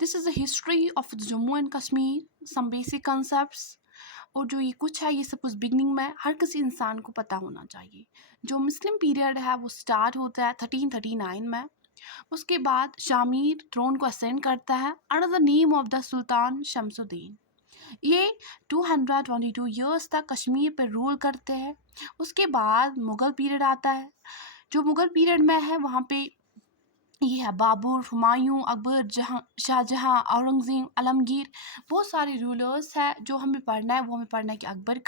This is the history of Jammu and Kashmir, some basic concepts. और जो ये कुछ है ये सब कुछ बिगनिंग में हर किसी इंसान को पता होना चाहिए। जो मुस्लिम पीरियड है वो स्टार्ट होता है 1339 में। उसके बाद शामीर थ्रोन को असेंड करता है under the name of the sultan Shamsuddin. ये 222 ईयर्स तक कश्मीर पे रूल करते हैं। उसके बाद मुग़ल पीरियड आता है। जो मुग़ल पीरियड में है वहाँ पे ये है बाबर, हुमायूं, अकबर, शाहजहां, औरंगज़ेब, आलमगीर, बहुत सारे रूलर्स हैं। जो हमें पढ़ना है वो हमें पढ़ना है कि अकबर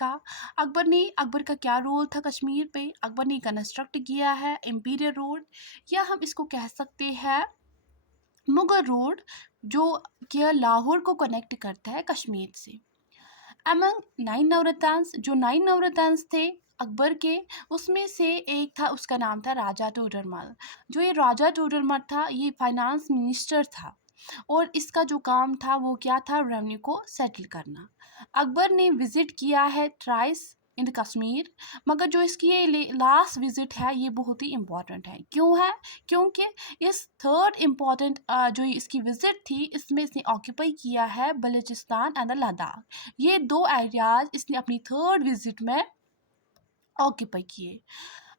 का क्या रोल था कश्मीर पे। अकबर ने कंस्ट्रक्ट किया है इम्पीरियल रोड, या हम इसको कह सकते हैं मुगल रोड, जो कि लाहौर को कनेक्ट करता है कश्मीर से। अमंग 9 नवरत्न्स, जो 9 नवरत्न्स थे अकबर के, उसमें से एक था, उसका नाम था राजा टोडरमल। जो ये राजा टोडरमल था ये फाइनेंस मिनिस्टर था, और इसका जो काम था वो क्या था, रेवेन्यू को सेटल करना। अकबर ने विज़िट किया है ट्राइस इन कश्मीर, मगर जो इसकी ये लास्ट विज़िट है ये बहुत ही इम्पॉर्टेंट है। क्यों है? क्योंकि इस थर्ड इम्पॉर्टेंट जो इसकी विज़िट थी इसमें इसने ऑक्यूपाई किया है बलूचिस्तान एंड लद्दाख। ये दो एरियाज इसने अपनी थर्ड विज़िट में ऑक्यूपाई किए।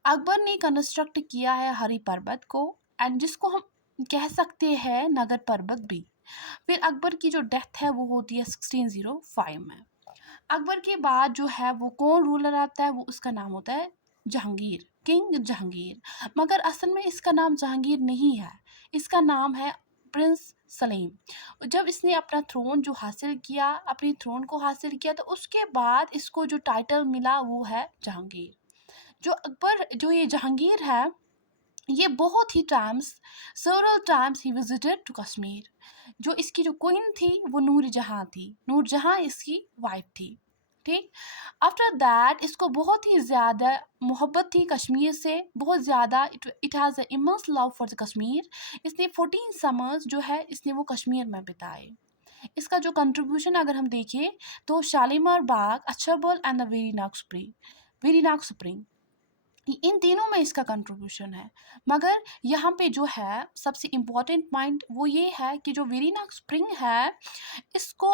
अकबर ने कंस्ट्रक्ट किया है हरी पर्वत को, एंड जिसको हम कह सकते हैं नगर पर्वत भी। फिर अकबर की जो डेथ है वो होती है 1605 में। अकबर के बाद जो है वो कौन रूलर आता है, वो उसका नाम होता है जहांगीर, किंग जहांगीर। मगर असल में इसका नाम जहांगीर नहीं है, इसका नाम है प्रिंस सलीम। जब इसने अपना थ्रोन जो हासिल किया, अपने थ्रोन को हासिल किया, तो उसके बाद इसको जो टाइटल मिला वो है जहांगीर। जो ये जहांगीर है ये बहुत ही टाइम्स, several टाइम्स ही विजिटेड टू कश्मीर। जो इसकी जो क्वीन थी वो नूर जहाँ थी, नूर जहाँ इसकी वाइफ थी। ठीक। आफ्टर दैट इसको बहुत ही ज़्यादा मोहब्बत थी कश्मीर से, बहुत ज़्यादा। It has a immense love for the Kashmir. इसने 14 समर्स जो है इसने वो कश्मीर में बिताए। इसका जो कंट्रीब्यूशन अगर हम देखें तो शालीमार बाग, अछबल एंड द वेरीनाग स्प्रिंग, इन तीनों में इसका कंट्रीब्यूशन है। मगर यहाँ पे जो है सबसे इम्पॉर्टेंट पॉइंट वो ये है कि जो वेरीनाग स्प्रिंग है इसको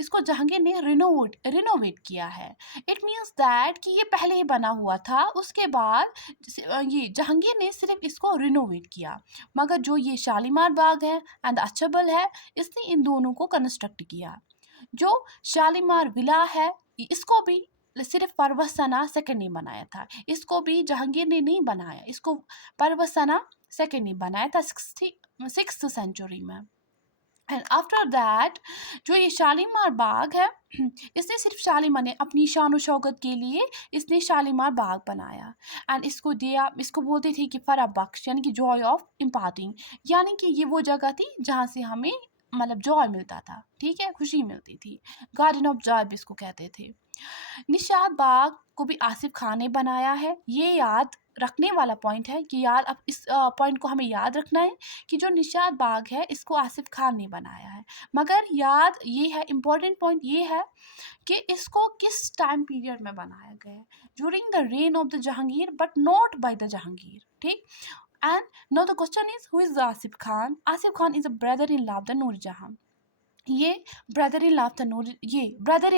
इसको जहांगीर ने रिनोवेट किया है। इट मीन्स दैट कि ये पहले ही बना हुआ था, उसके बाद ये जहांगीर ने सिर्फ इसको रिनोवेट किया। मगर जो ये शालीमार बाग है एंड अछबल है, इसने इन दोनों को कंस्ट्रक्ट किया। जो शालीमार विला है इसको भी सिर्फ परवत सना सेकंड ने बनाया था, इसको भी जहांगीर ने नहीं बनाया, इसको परवत सना सेकंड ने बनाया था 6th सेंचुरी में। एंड आफ्टर दैट जो ये शालीमार बाग है इसने सिर्फ शालीमार ने अपनी शान शौकत के लिए इसने शालीमार बाग बनाया, एंड इसको दिया, इसको बोलते थे कि फराह बख्श, यानी कि जॉय ऑफ इम्पार्टिंग, यानी कि ये वो जगह थी जहाँ से हमें मतलब जॉय मिलता था, ठीक है, खुशी मिलती थी। गार्डन ऑफ जॉय भी इसको कहते थे। निशात बाग को भी आसिफ खान ने बनाया है। ये याद रखने वाला पॉइंट है कि याद, अब इस पॉइंट को हमें याद रखना है कि जो निशात बाग है इसको आसिफ खान ने बनाया है। मगर याद ये है, इम्पॉर्टेंट पॉइंट ये है कि इसको किस टाइम पीरियड में बनाया गया है, during the rain of the Jahangir but not by the Jahangir. ठीक। And now the question is who is the Asif Khan? Asif Khan is a brother in law of the Noor Jahan. ये ब्रदर इन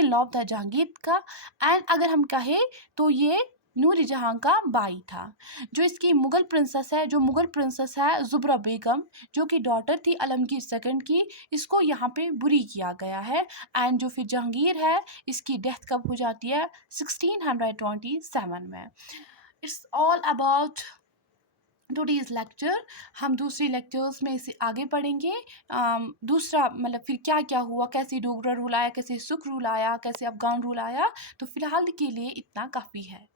लॉ था जहांगीर का। एंड अगर हम कहें तो ये नूर जहां का भाई था। जो इसकी मुगल प्रिंसेस है, जुबरा बेगम, जो कि डॉटर थी आलमगीर सेकंड की, इसको यहाँ पे बुरी किया गया है। एंड जो फिर जहांगीर है इसकी डेथ कब हो जाती है, 1627 में। It's all about today's lecture. हम दूसरे लेक्चर्स में इसे आगे पढ़ेंगे। दूसरा मतलब फिर क्या क्या हुआ, कैसे डोगरा रूल आया, कैसे सुख रूल आया, कैसे अफगान रूल आया। तो फिलहाल के लिए इतना काफ़ी है।